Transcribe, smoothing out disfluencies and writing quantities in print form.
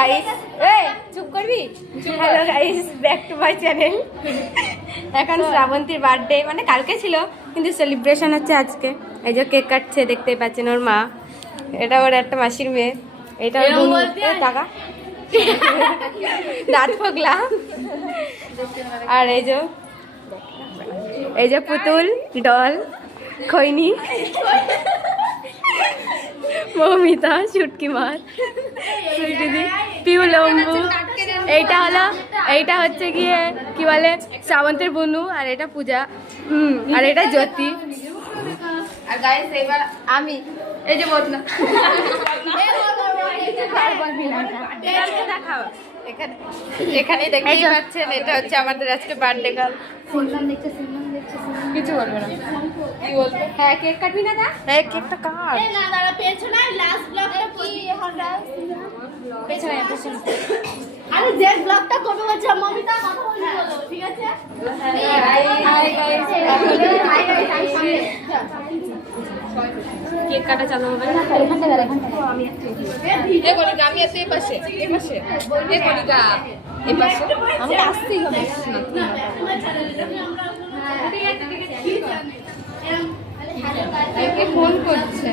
Guys, এই চুপ করবি? Hello guys, back to my channel. এখন শ্রাবন্তীর বার্থডে, মানে কালকে ছিল কিন্তু সেলিব্রেশন হচ্ছে আজকে। এই যে কেক কাটছে, দেখতেই পাচ্ছেন ওর মা। এটা ওর একটা মাসির মেয়ে, এটা ওর বোন। টাকা দাঁত ফোগলা। আর এই যে পুতুল ডল খৈনি মৌমিতা চুটকি মার দিদি পিউ লম্বু। এইটা হচ্ছে গিয়ে কি বলে শ্রাবন্তের বনু, আর এটা পূজা, আর এটা জ্যোতি। আর গাইস এবার আমি এই যে বদনা এখানে দেখতেই পাচ্ছেন, এটা হচ্ছে আমাদের আজকে বার্থডে গার্ল। কিছু বলবে না? কি বলবে? হ্যাঁ কেক কাটবি না? হ্যাঁ কেকটা কাট। না দাঁড়া, পেছনে লাস্ট ব্লগটা কি হবে? পেছনে আরে যে ব্লগটা করব হচ্ছে মমিতা কথা বলবো, ঠিক আছে? হাই গাইস, কেক কাটা চালু হবে। এখান থেকে আমি এ করি না, আমি এত এই পাশে এ পাশে এ করি না, এই পাশে আমাকে আসতেই হবে। ফোন করছে।